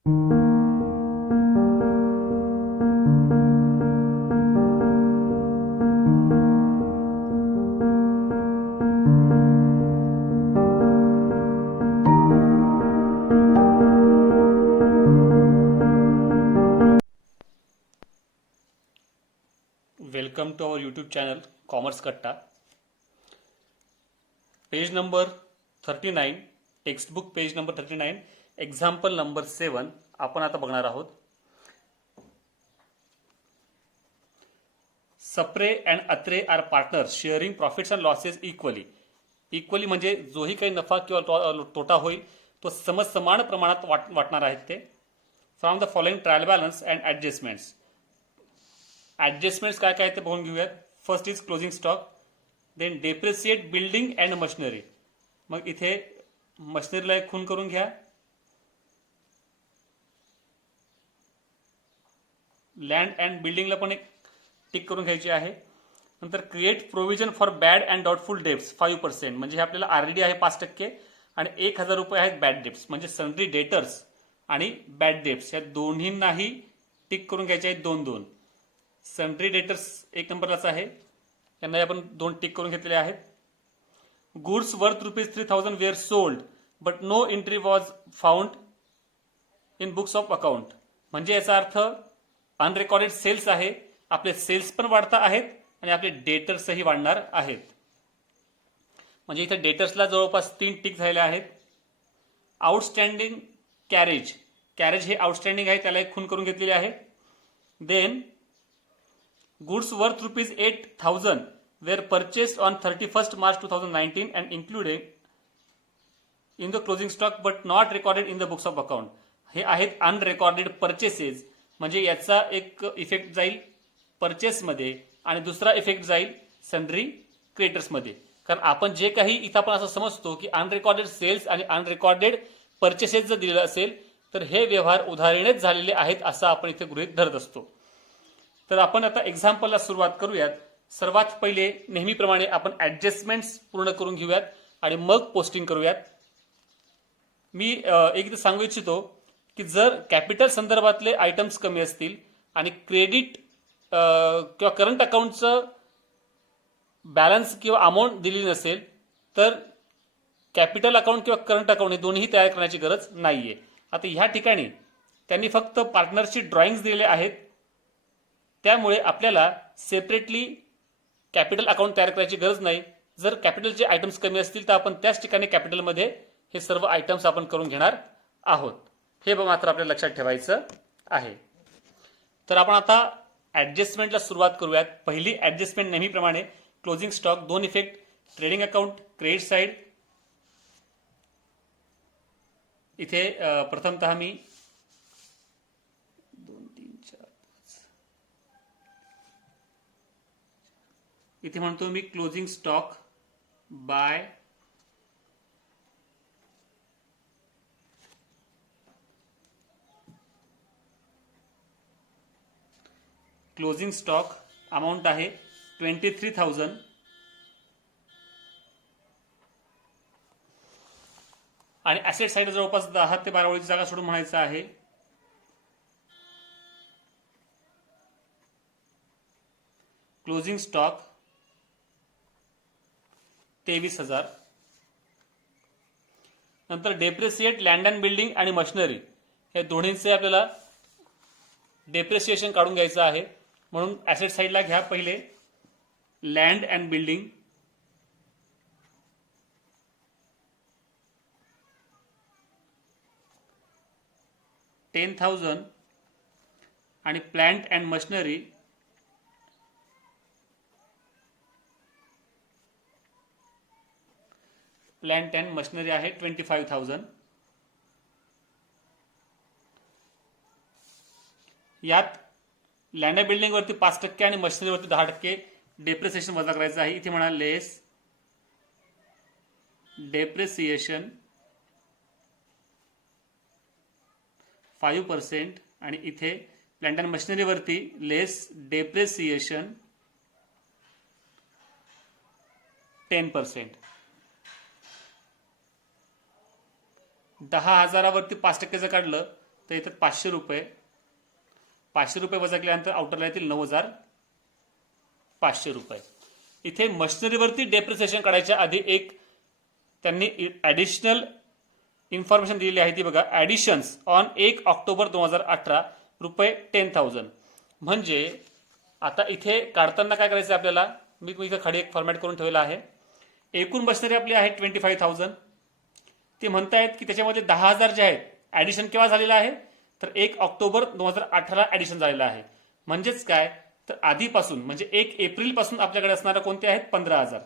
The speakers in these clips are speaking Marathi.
Welcome to our YouTube channel commerce Katta. Page number 39, textbook page number 39, example number 7 आपण आता बघणार आहोत. Sapre and Atre are partners sharing profits and losses equally म्हणजे जोही काही नफा किंवा तोटा होईल तो समान प्रमाणात वाटणार आहेत ते. From the following trial balance and adjustments. Adjustments काय काय ते बघून घेऊयात. First is closing stock, then depreciate building and machinery. मग इथे मशिनरीला एक खून करून घ्या. लँड अँड बिल्डिंगला पण एक टिक करून घ्यायची आहे. नंतर create provision for bad and doubtful debts 5%, म्हणजे हे आपल्याला आरडी आहे 5% आणि 1,000 रुपये आहेत बॅड डेब्ट्स, म्हणजे सन्ड्री डेटर्स आणि बॅड डेब्ट्स या दोन्हींनाही टिक करून घ्यायचे आहेत 2-2. सन्ड्री डेटर्स 1 नंबरलाच आहे, यांना आपण 2 टिक करून घेतलेले आहेत. Goods worth ₹3,000 were sold but no entry was found in books of account, म्हणजे याचा अर्थ अनरेकॉर्डेड सेल्स आहे. आपले सेल्स पण वाढता आहेत आणि आपले डेटर्सही वाढणार आहेत. म्हणजे इथे डेटर्सला जवळपास 3 टिक झालेले आहेत. आउटस्टँडिंग कॅरेज हे आउटस्टँडिंग आहे, त्याला एक खून करून घेतलेली आहे. Then goods worth ₹8,000 were purchased on 31st March 2019 and included in the closing stock but not recorded in the books of account. हे आहेत अनरेकॉर्डेड परचेसेस, म्हणजे याचा एक इफेक्ट जाईल परचेसमध्ये आणि दुसरा इफेक्ट जाईल सन्ड्री क्रेडिटर्समध्ये. कारण आपण जे काही इथं आपण असं समजतो की अनरेकॉर्डेड सेल्स आणि अनरेकॉर्डेड परचेसेस जर दिलेलं असेल तर हे व्यवहार उधारीनेच झालेले आहेत असं आपण इथे गृहीत धरत असतो. तर आपण आता एक्झाम्पलला सुरुवात करूयात. सर्वात पहिले नेहमीप्रमाणे आपण ॲडजस्टमेंट्स पूर्ण करून घेऊयात आणि मग पोस्टिंग करूयात. मी एक सांगू इच्छितो की जर कॅपिटल संदर्भातले आयटम्स कमी असतील आणि क्रेडिट किंवा करंट अकाउंटचं बॅलन्स किंवा अमाऊंट दिली नसेल तर कॅपिटल अकाउंट किंवा करंट अकाउंट हे दोन्ही तयार करण्याची गरज नाहीये. आता ह्या ठिकाणी त्यांनी फक्त पार्टनरची ड्रॉइंग्स दिलेले आहेत, त्यामुळे आपल्याला सेपरेटली कॅपिटल अकाउंट तयार करायची गरज नाही. जर कॅपिटलचे आयटम्स कमी असतील तर आपण त्याच ठिकाणी कॅपिटलमध्ये हे सर्व आयटम्स आपण करून घेणार आहोत. हे मात्र आपल्याला लक्षात ठेवायचं आहे. तर आपण आता ॲडजस्टमेंटला सुरुवात करूयात. पहिली ॲडजस्टमेंट नेहमीप्रमाणे closing stock, 2 effect, trading account, credit side. इथे प्रथमतः मी 2 3 4 5 इथे म्हणतो मी closing stock by closing stock amount आहे 23,000 आणि ॲसेट साईड जवळपास 10 ते 12 ओळीची जागा सोडून म्हणायचं आहे. Closing stock 23,000. नंतर डेप्रिसिएट लँड अँड बिल्डिंग आणि मशिनरी हे दोन्हींचे आपल्याला डेप्रिसिएशन काढून घ्यायचं आहे. म्हणून ॲसेट साईडला घ्या पहिले लँड अँड बिल्डिंग, $10,000 आणि प्लांट अँड मशिनरी आहे 25,000. यात लँड बिल्डिंग वरती 5% आणि मशिनरीवरती 10% डेप्रिसिएशन वजा करायचं आहे. इथे म्हणा लेस डेप्रिसिएशन 5% आणि इथे प्लांट अँड मशिनरीवरती लेस डेप्रिसिएशन 10%. 10,000 वरती 5% जर काढलं तर येतात 500 रुपये. 500 रुपये वजा केल्यानंतर आउटरला येतील 9,500 रुपये. इथे मशिनरीवरती डेप्रिसिएशन काढायच्या आधी एक त्यांनी ॲडिशनल इन्फॉर्मेशन दिलेली आहे ती बघा. ॲडिशन्स ऑन 1 ऑक्टोबर 2018 रुपये 10,000. म्हणजे आता इथे काढताना काय करायचं आपल्याला, मी इथं खाली एक फॉर्मॅट करून ठेवलेला आहे. एकूण मशिनरी आपली आहे 25,000. ते म्हणतायत की त्याच्यामध्ये 10,000 जे आहेत ॲडिशन केव्हा झालेलं आहे, तर 1 ऑक्टोबर 2018 ॲडिशन झालेलं आहे. म्हणजेच काय, तर आधीपासून म्हणजे 1 एप्रिल पासून आपल्याकडे असणारे कोणते आहेत 15,000.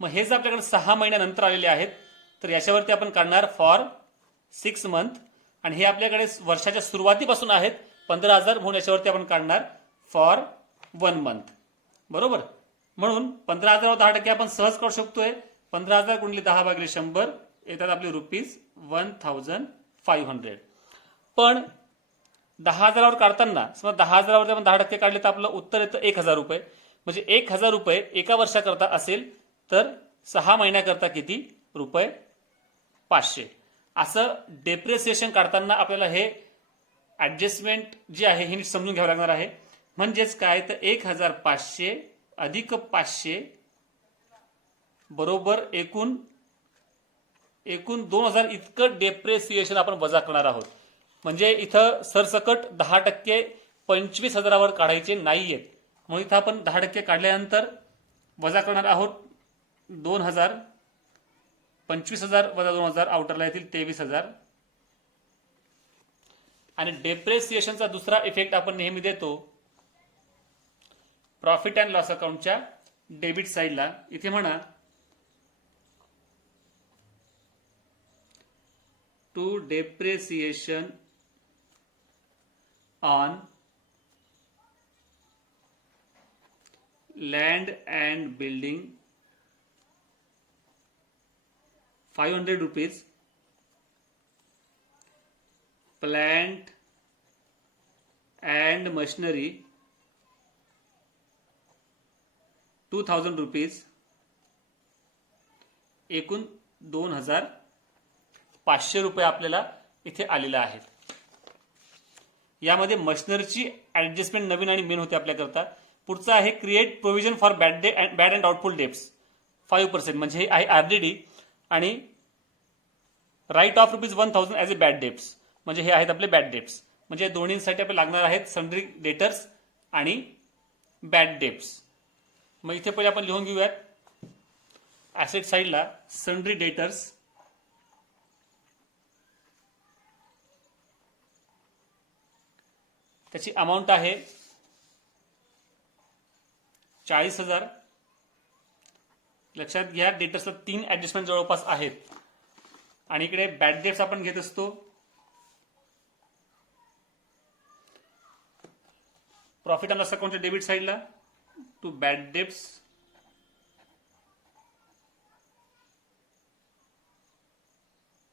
मग हे जर आपल्याकडे 6 महिन्यानंतर आलेले आहेत तर याच्यावरती आपण काढणार फॉर 6 मंथ. आणि हे आपल्याकडे वर्षाच्या सुरुवातीपासून आहेत 15,000 म्हणून याच्यावरती आपण काढणार फॉर 1 मंथ. बरोबर. म्हणून 15,000 10% आपण सहज काढू शकतोय. 15,000 गुणिले 10/100 येतात आपले ₹1,500. पण 10,000 काढताना समजा 10,000 आपण 10% काढले तर आपलं उत्तर येतं 1,000 रुपये. म्हणजे 1,000 रुपये एका वर्षाकरता असेल तर 6 महिन्याकरता किती रुपये 500. असं डेप्रिसिएशन काढताना आपल्याला हे ऍडजस्टमेंट जी आहे हे समजून घ्यावं लागणार आहे. म्हणजेच काय, तर 1,500 अधिक 500 बरोबर एकूण 2,000 इतकं डेप्रिसिएशन आपण वजा करणार आहोत. म्हणजे इथं सरसकट 10% 25,000वर काढायचे नाहीयेत. म्हणून इथं आपण 10% काढल्यानंतर वजा करणार आहोत 2,000. 25,000 वजा 2,000 आउटरला येतील 23,000. आणि डेप्रिसिएशनचा दुसरा इफेक्ट आपण नेहमी देतो प्रॉफिट अँड लॉस अकाउंटच्या डेबिट साईडला. इथे म्हणा to depreciation on land and building 500 rupees, plant and machinery 2,000 rupees, एकूण 2,500 रुपये आपल्याला इथे आलेले आहेत. यामध्ये मशिनरीची ऍडजस्टमेंट नवीन आणि मेन होते आपल्याकरता. पुढचा आहे create provision for bad and doubtful debts 5%. म्हणजे हे आहे आरडीडी. आणि write off ₹1,000 as a bad debts. म्हणजे हे आहेत आपले बॅड डेट्स. म्हणजे दोन्हींसाठी आपले लागणार आहेत सन्ड्री डेटर्स आणि बॅड डेट्स. मग इथे पहिले आपण लिहून घेऊयात ऍसेट साईडला सन्ड्री डेटर्स. त्याची अमाऊंट आहे 40,000. लक्षात घ्या डेटर्सला 3 ऍडजस्टमेंट जवळपास आहेत. आणि इकडे बॅड डेट्स आपण घेत असतो. प्रॉफिट अँड लॉस अकाउंटच्या डेबिट साईडला टू बॅड डेट्स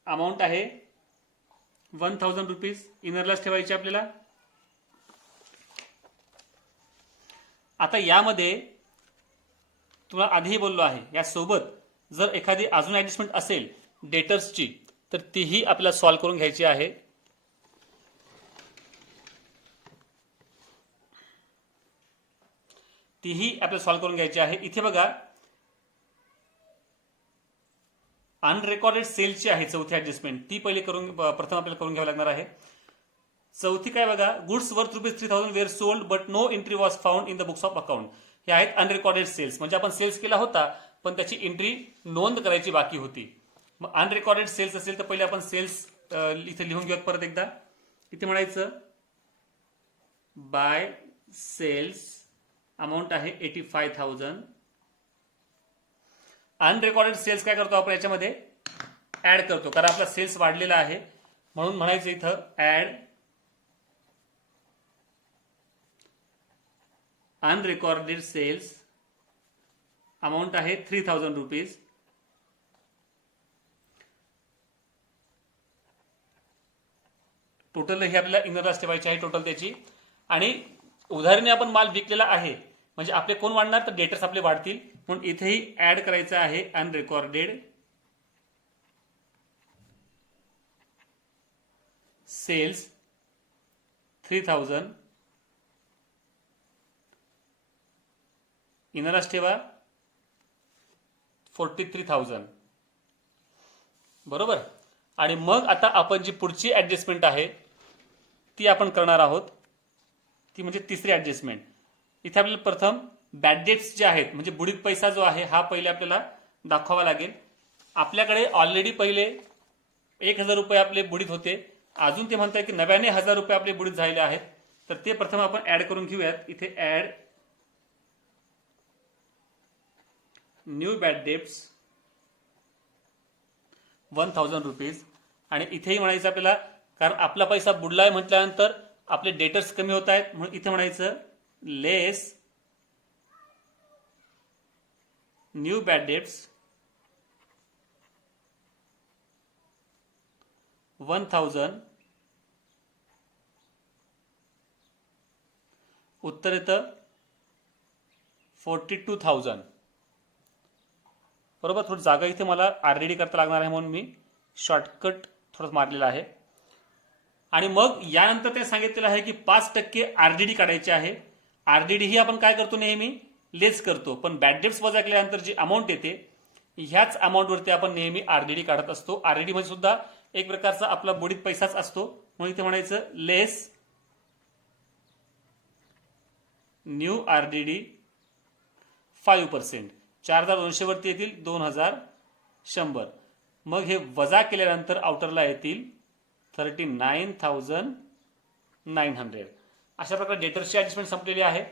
अमाऊंट आहे 1,000 रुपीज. इनरलाच ठेवायचे आपल्याला. आता यामध्ये तुम्हाला आधीही बोललो आहे, यासोबत जर एखादी अजून ऍडजस्टमेंट असेल डेटर्सची तर तीही आपल्याला सॉल्व्ह करून घ्यायची आहे. इथे बघा अनरेकॉर्डेड सेलची आहे चौथी ऍडजस्टमेंट. ती पहिले प्रथम आपल्याला करून घ्यावी लागणार आहे. चौथी काय बघा, goods worth ₹3,000 were sold but no entry was found in the books of account. हे आहेत अनरेकॉर्डेड सेल्स. म्हणजे आपण सेल्स केला होता पण त्याची एंट्री नोंद करायची बाकी होती. मग अनरेकॉर्डेड सेल्स असेल तर पहिले आपण सेल्स इथे लिहून घेऊयात परत एकदा. इथे म्हणायचं बाय सेल्स अमाऊंट आहे 85,000. अनरेकॉर्डेड सेल्स काय करतो आपण याच्यामध्ये ऍड करतो, कारण आपला सेल्स वाढलेला आहे म्हणून म्हणायचं इथं ऍड अनरेकॉर्डेड सेल्स अमाऊंट आहे 3,000 रुपीज. टोटल हे आपल्याला इनरलाच ठेवायचे आहे टोटल त्याची. आणि उदाहरणे आपण माल विकलेला आहे म्हणजे आपले कोण वाढणार, तर डेटर्स आपले वाढतील. म्हणून इथेही ऍड करायचं आहे अनरेकॉर्डेड सेल्स 3000, इनरच ठेवा 43,000, बरोबर. आणि मग आता आपण जी पुढची ऍडजस्टमेंट आहे ती आपण करणार आहोत, ती म्हणजे तिसरी ऍडजस्टमेंट. इथे आपल्याला प्रथम बॅड डेट्स जे आहेत म्हणजे बुडीत पैसा जो आहे हा पहिले आपल्याला दाखवावा लागेल. आपल्याकडे ऑलरेडी पहिले 1,000 रुपये आपले बुडीत होते, अजून ते म्हणतात की नव्याने 1,000 रुपये आपले बुडीत झालेले आहेत. तर ते प्रथम आपण ऍड करून घेऊयात. इथे add new bad debts 1,000 rupees. आणि इथेही म्हणायचं आपल्याला, कारण आपला पैसा बुडलाय म्हटल्यानंतर आपले डेटर्स कमी होत आहेत, म्हणून इथे म्हणायचं लेस न्यू बॅड डेट्स 1,000. उत्तर येतं 42,000. बरोबर. थोडी जागा इथे मला आरडीडी करता लागणार आहे म्हणून मी शॉर्टकट थोडं मारलेलं आहे. आणि मग यानंतर ते सांगितलेलं आहे की 5% आरडीडी काढायची आहे. आरडीडी ही आपण काय करतो, नेहमी लेस करतो, पण बॅड डेट्स वजा केल्यानंतर जी अमाऊंट येते ह्याच अमाऊंटवरती आपण नेहमी आरडीडी काढत असतो. आरडीडी मध्ये सुद्धा एक प्रकारचा आपला बुडीत पैसाच असतो, म्हणून इथे म्हणायचं लेस न्यू आरडीडी 5%. 4,200 वरती येतील 2,100. मग हे वजा केल्यानंतर आउटरला येतील 39,900. अशा प्रकारे डेटर्सची ऍडजस्टमेंट संपलेली आहे.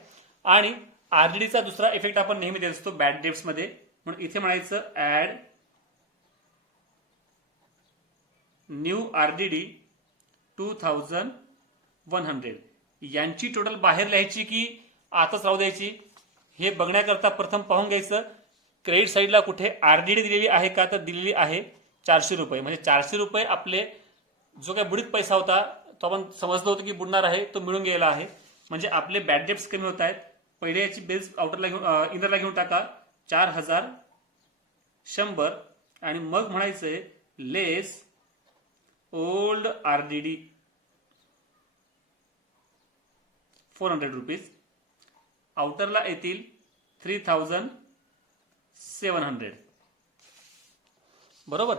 आणि आरडीडीचा दुसरा इफेक्ट आपण नेहमी देत असतो बॅड डेट्स मध्ये, म्हणून इथे म्हणायचं ऍड न्यू आरडीडी 2,100. यांची टोटल बाहेर लिहायची की आताच राहू द्यायची हे बघण्याकरता प्रथम पाहून घ्यायचं क्रेडिट साईडला कुठे आरडीडी दिलेली आहे का, तर दिलेली आहे 400 रुपये. म्हणजे 400 रुपये आपले जो काही बुडीत पैसा होता तो आपण समजलो होतो की बुडणार आहे, तो मिळून गेला आहे. म्हणजे आपले बॅड डेट्स कमी होत आहेत. पहिले याची बेस आउटरला घेऊन इनरला घेऊन टाका 4,100. आणि मग म्हणायचंय लेस ओल्ड आरडीडी 400 रुपीज. आउटरला येतील 3,700. बरोबर.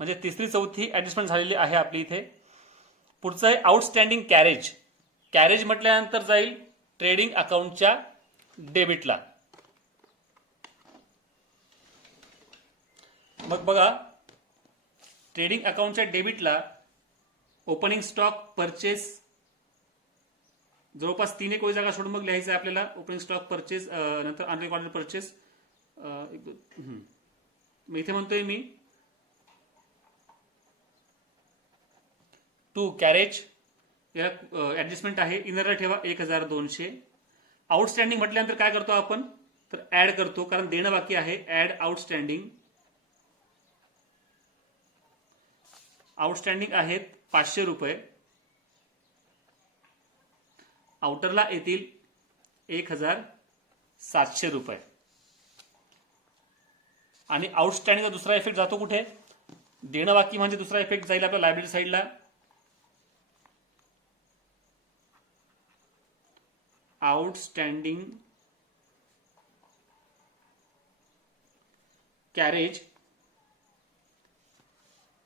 म्हणजे तिसरी चौथी ऍडजस्टमेंट झालेली आहे आपली इथे. पुढचं आहे आउटस्टँडिंग कॅरेज. कॅरेज म्हटल्यानंतर जाईल ट्रेडिंग अकाउंटच्या डेबिटला. मग बघा ट्रेडिंग अकाउंटच्या डेबिटला ओपनिंग स्टॉक परचेस जवळपास 3 एक जागा सोडून मग लिहायचं आहे आपल्याला. ओपनिंग स्टॉक परचेस नंतर अनरेकॉर्डेड परचेस. मग इथे म्हणतोय मी टू कॅरेज याला ऍडजस्टमेंट आहे. इनरला ठेवा 1,200. आउटस्टँडिंग म्हटल्यानंतर काय करतो आपण, तर ऍड करतो, कारण देणं बाकी आहे. Add outstanding. आउटस्टँडिंग आहेत 500 रुपये. आउटरला येतील 1,700 रुपये. आणि आउटस्टँडिंगचा दुसरा इफेक्ट जातो कुठे, देणं बाकी म्हणजे दुसरा इफेक्ट जाईल आपल्या लायबिलिटी साईडला. Outstanding carriage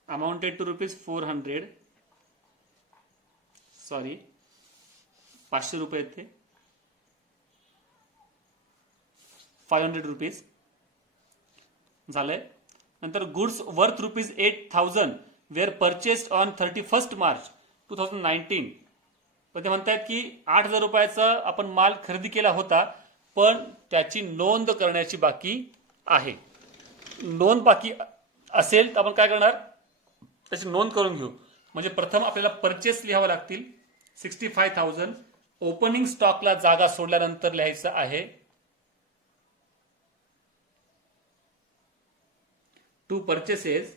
amounted to ₹400. Sorry 500 रुपये थे 500 रुपीज झालंय. नंतर goods worth ₹8,000 were purchased on 31 March 2019. पण ते म्हणतात की 8,000 रुपयाचा आपण माल खरेदी केला होता, पण त्याची नोंद करण्याची बाकी आहे. नोंद बाकी असेल तर आपण काय करणार, त्याची नोंद करून घेऊ. म्हणजे प्रथम आपल्याला परचेस लिहावं लागतील 65,000. ओपनिंग स्टॉकला जागा सोडल्यानंतर लिहायचं आहे टू परचेसेस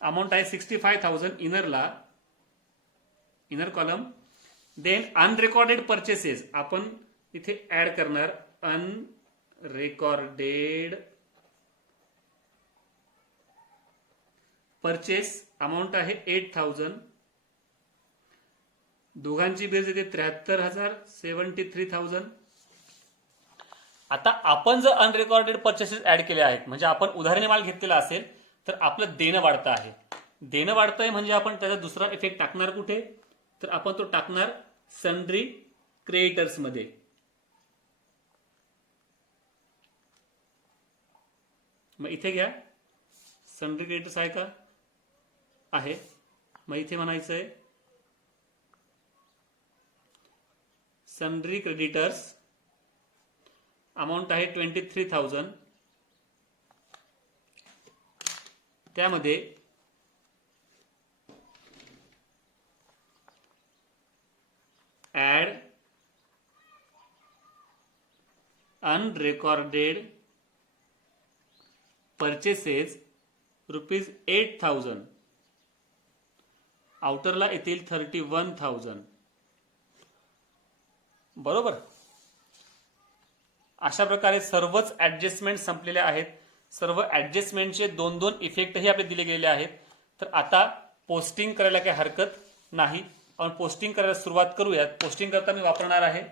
अमाऊंट आहे 65,000 इनरला, इनर कॉलम. देन अनरेकॉर्डेड परचेसेस आपण इथे ऍड करणार अनरेकॉर्डेड परचेस अमाऊंट आहे 8,000, दोघांची बेरीज येते 73,000, 73,000. आता आपण जर अनरेकॉर्डेड परचेसेस ऍड केले आहेत, म्हणजे आपण उधारीने माल घेतलेला असेल, तर आपलं देणं वाढतं आहे. देणं वाढतंय म्हणजे आपण त्याचा दुसरा इफेक्ट टाकणार कुठे, तर आपण तो टाकणार सन्ड्री क्रेडिटर्स मध्ये. मग इथे घ्या, सन्ड्री क्रेडिटर्स आहे का, आहे. मग इथे म्हणायचंय सन्ड्री क्रेडिटर्स अमाऊंट आहे 23,000. त्यामध्ये ऍड अनरेकॉर्डेड परचेसेस ₹8,000, आउटरला येतील 31,000. बरोबर. अशा प्रकारे सर्वच ऍडजस्टमेंट संपलेल्या आहेत. सर्व ऍडजस्टमेंटचे 2-2 इफेक्टही आपले दिले गेले आहेत. तर आता पोस्टिंग करायला काही हरकत नाही. आपण पोस्टिंग करायला सुरुवात करूयात. पोस्टिंग करता मी वापरणार आहे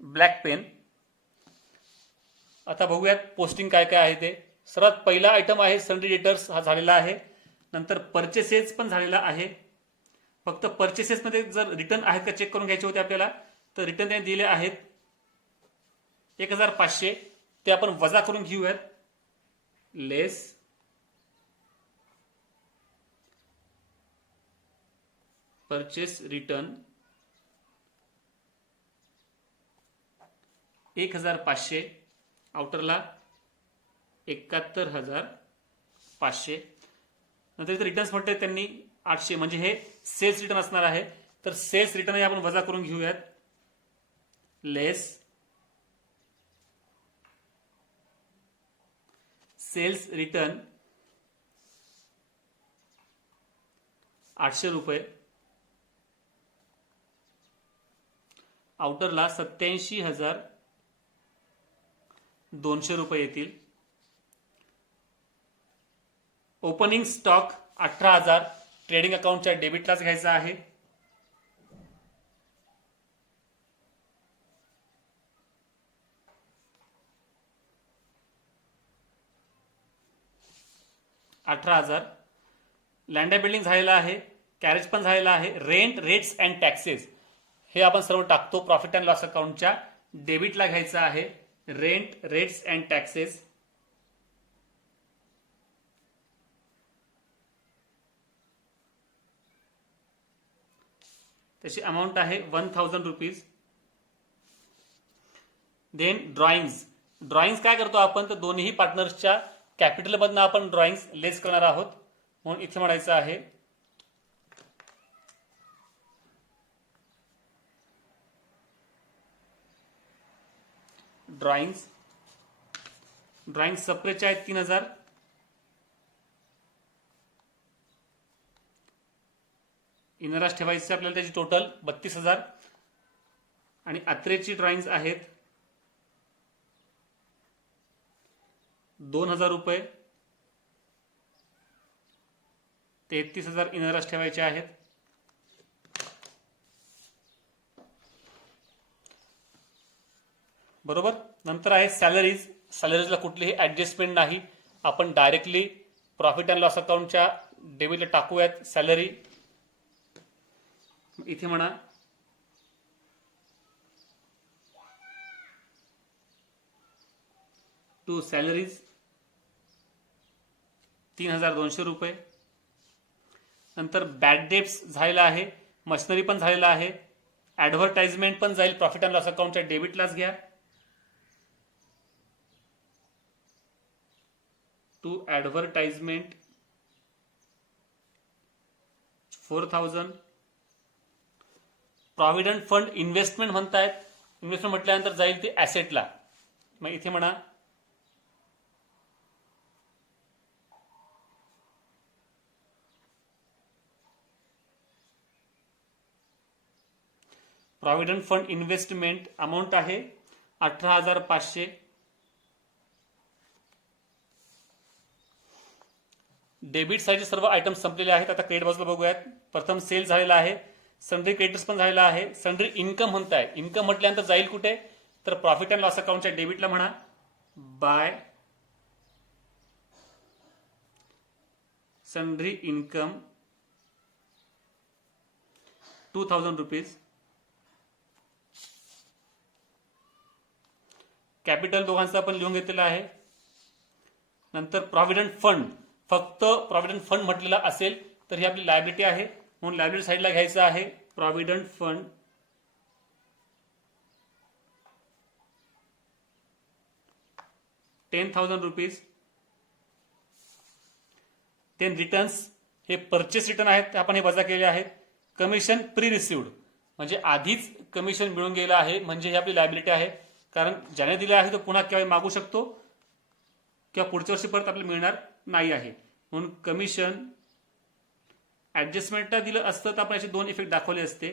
ब्लॅक पेन. आता बघूयात पोस्टिंग काय काय आहे ते. सर्वात पहिला आयटम आहे सन्ड्री डेटर्स, हा झालेला आहे. नंतर परचेसेस पण झालेला आहे. फक्त परचेसेस मध्ये जर रिटर्न आहेत का चेक करून घ्यायचे होते आपल्याला, तर रिटर्न त्यांनी दिले आहेत 1,500. ते आपण वजा करून घेऊयात. लेस परचेस रिटर्न 1,500, आउटरला 71,500. नंतर इथे रिटर्न्स म्हटले त्यांनी 800, म्हणजे हे सेल्स रिटर्न असणार आहे. तर सेल्स रिटर्न आपण वजा करून घेऊयात. लेस सेल्स रिटर्न 800 रुपये, आउटरला 87,200 रुपये येतील. ओपनिंग स्टॉक 18,000 ट्रेडिंग अकाउंटच्या डेबिटलाच घ्यायचा आहे. लँड बिल्डिंग झालेला आहे, कॅरेज पण झालेला आहे. रेंट, रेट्स अँड टॅक्सेस हे आपण सर्व टाकतो. प्रॉफिट अँड लॉस अकाउंटच्या डेबिटला घ्यायचं आहे. रेंट, रेट्स अँड टॅक्सेस त्याची अमाऊंट आहे 1,000 रुपीज. देन ड्रॉइंग्स काय करतो आपण, तर दोन्ही पार्टनर्सच्या कॅपिटल मधनं आपण ड्रॉइंग्स लेस करणार आहोत. म्हणून इथे म्हणायचं आहे ड्रॉइंग्स सेपरेटचे आहेत 3,000. इनरास ठेवायचे आपल्याला, त्याची टोटल 32,000. आणि अत्रेची ड्रॉइंग्स आहेत 2,000 रुपये. 33,000 इनरास ठेवायचे आहेत. बरोबर. नंतर आहे सॅलरीजला कुठलीही ऍडजस्टमेंट नाही. आपण डायरेक्टली प्रॉफिट अँड लॉस अकाउंटच्या डेबिटला टाकूयात सॅलरी. इथे म्हणा टू सॅलरीज 3,200 रुपये. नंतर बॅड डेट्स झालेला आहे, मशिनरी पण झालेला आहे. ऍडव्हर्टाइजमेंट पण जाईल प्रॉफिट अँड लॉस अकाउंटच्या डेबिटलाच घ्या. To advertisement 4,000. Provident fund investment म्हणतायत. इन्व्हेस्टमेंट म्हटल्यानंतर जाईल ते ऍसेटला. मग इथे म्हणा प्रॉव्हिडंट फंड इन्व्हेस्टमेंट अमाऊंट आहे 18,500. डेबिट साईडचे सर्व आयटम संपलेले आहेत. आता क्रेडिट बाजूला बघूयात. प्रथम सेल झालेला आहे, सन्ड्री क्रेडिटर्स पण झालेला आहे, सन्ड्री इन्कम म्हणताय. इन्कम म्हटल्यानंतर जाईल कुठे, तर प्रॉफिट अँड लॉस अकाउंटच्या डेबिटला म्हणा bye sundry income 2000 rupees. Capital दोघांचा आपण लिहून घेतलेला आहे. नंतर प्रॉव्हिडंट फंड, फक्त प्रॉव्हिडंट फंड म्हटलेला असेल तर ही आपली लायबिलिटी आहे, म्हणून लायबिलिटी साईडला घ्यायचं आहे provident fund 10,000 rupees. Then returns, हे परचेस रिटर्न आहेत, ते आपण हे वजा केले आहेत. कमिशन प्री रिसिव्ड, म्हणजे आधीच कमिशन मिळून गेलं आहे, म्हणजे ही आपली लायबिलिटी आहे. कारण ज्याने दिले आहे तो पुन्हा केव्हा मागू शकतो किंवा पुढच्या वर्षी परत आपल्याला मिळणार नाही आहे, म्हणून कमिशन ऍडजस्टमेंटला दिलं असतं तर आपण याचे दोन इफेक्ट दाखवले असते.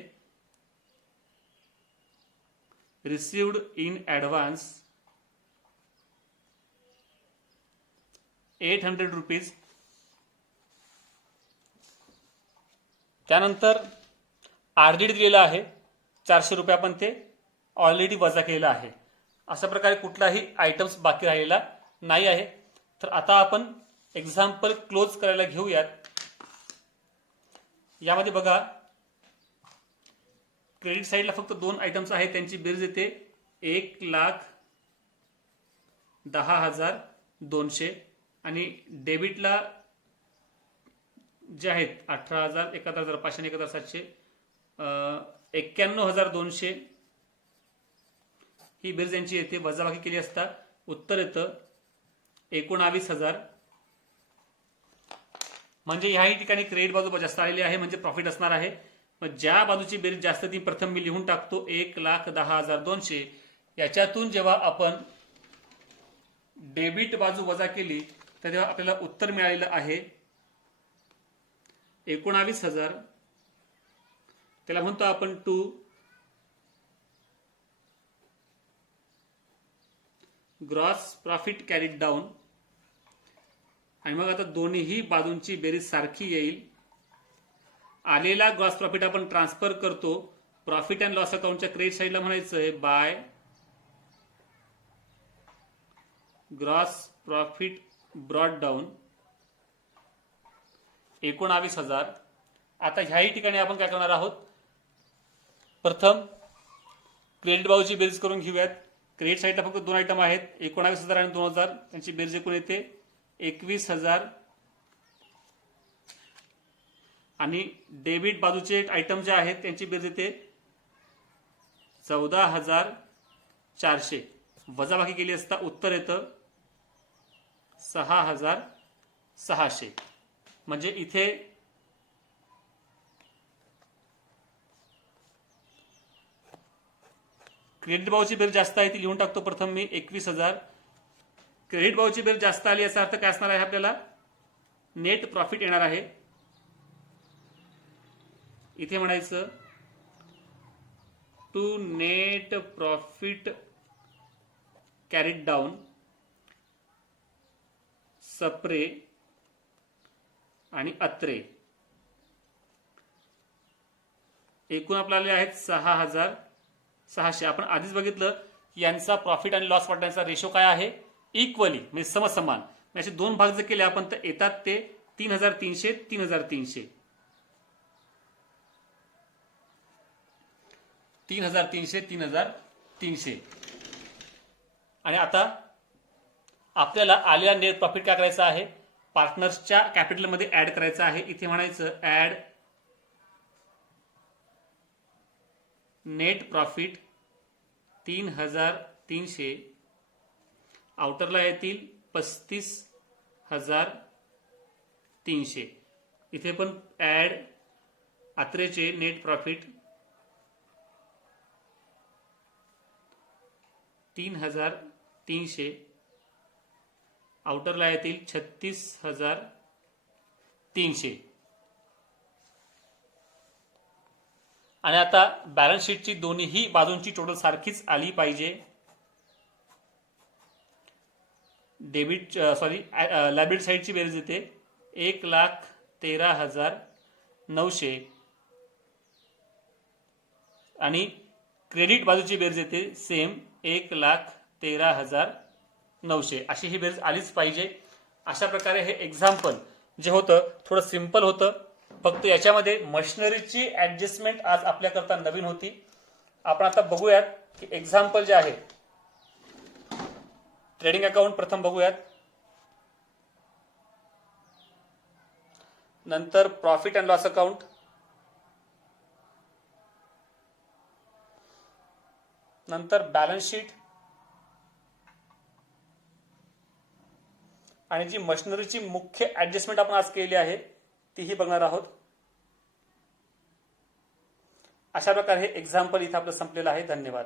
Received in advance 800 rupees. त्यानंतर आरडीडी दिलेला आहे 400 रुपये, आपण ते ऑलरेडी वजा केलेलं आहे. अशा प्रकारे कुठलाही आयटम्स बाकी राहिलेला नाही आहे. तर आता आपण एक्झाम्पल क्लोज करायला घेऊयात. यामध्ये बघा क्रेडिट साईडला फक्त दोन आयटम्स आहेत, त्यांची बेरीज येते 1,10,200 आणि डेबिटला जे आहेत 18,000, 71,500, 71,700, 91,200 ही बेरीज यांची येते. वजाबाकी केली असता उत्तर येतं 19,000. म्हणजे ह्याही ठिकाणी क्रेडिट बाजू जास्त आलेली आहे, म्हणजे प्रॉफिट असणार आहे. मग ज्या बाजूची बेरीज जास्त ती प्रथम मी लिहून टाकतो 1,10,200. याच्यातून जेव्हा आपण डेबिट बाजू वजा केली तर तेव्हा आपल्याला उत्तर मिळालेलं आहे 19,000. त्याला म्हणतो आपण to gross profit carried down. आणि मग आता दोन्ही बाजूंची बेरीज सारखी येईल. आलेला ग्रॉस प्रॉफिट आपण ट्रान्सफर करतो प्रॉफिट अँड लॉस अकाउंटच्या क्रेडिट साईडला, म्हणायचं आहे by gross profit brought down 19,000. आता ह्याही ठिकाणी आपण काय करणार आहोत, प्रथम क्रेडिट बाजूची बेरीज करून घेऊयात. क्रेडिट साईडला फक्त दोन आयटम आहेत, 19,000 आणि 2,000. त्यांची बेरीज एकूण येते 21,000. आणि डेबिट बाजूचे आयटम जे आहेत त्यांची बेरीज येते 14,400. वजाबाकी केली असता उत्तर येतं 6,600. म्हणजे इथे क्रेडिट बाजूची बेरीज जास्त आहे ती लिहून टाकतो प्रथम मी 21,000. क्रेडिट बाजूची बेरीज जास्त आली याचा अर्थ काय असणार आहे, आपल्याला नेट प्रॉफिट येणार आहे. इथे म्हणायचं to net profit carried down Sapre आणि अत्रे. एकूण आपल्याला आहेत 6,600. आपण आधीच बघितलं यांचा प्रॉफिट आणि लॉस वाटण्याचा रेशो काय आहे, इक्वली म्हणजे समसमान. याचे दोन भाग जर केले आपण तर येतात ते 3,300, 3,300, 3,300, 3,300. आणि आता आपल्याला आलेला नेट प्रॉफिट काय करायचं आहे, पार्टनर्सच्या कॅपिटलमध्ये ऍड करायचं आहे. इथे म्हणायचं ऍड नेट प्रॉफिट 3,300. आउटरला येतील 35,300. इथे पण ऍड अत्रेचे नेट प्रॉफिट 3,300. आउटरला येतील 36,300. आणि आता बॅलन्स शीटची दोन्ही बाजूंची टोटल सारखीच आली पाहिजे. लायबिलिटी साईडची बेरीज येते 1,13,900 आणि क्रेडिट बाजूची बेरीज येते सेम 1,13,900 अशी ही बेरीज आलीच पाहिजे. अशा प्रकारे हे एक्झाम्पल जे होतं थोडं सिंपल होतं, फक्त याच्यामध्ये मशिनरीची ऍडजस्टमेंट आज आपल्याकरता नवीन होती. आपण आता बघूयात की एक्झाम्पल जे आहे ट्रेडिंग अकाउंट प्रथम बघूयात, नंतर प्रॉफिट अँड लॉस अकाउंट, नंतर बॅलन्स शीट आणि जी मशिनरीची मुख्य ऍडजस्टमेंट आपण आज केली आहे तीही बघणार आहोत. अशा प्रकारे हे एक्झाम्पल इथं आपलं संपलेलं आहे. धन्यवाद.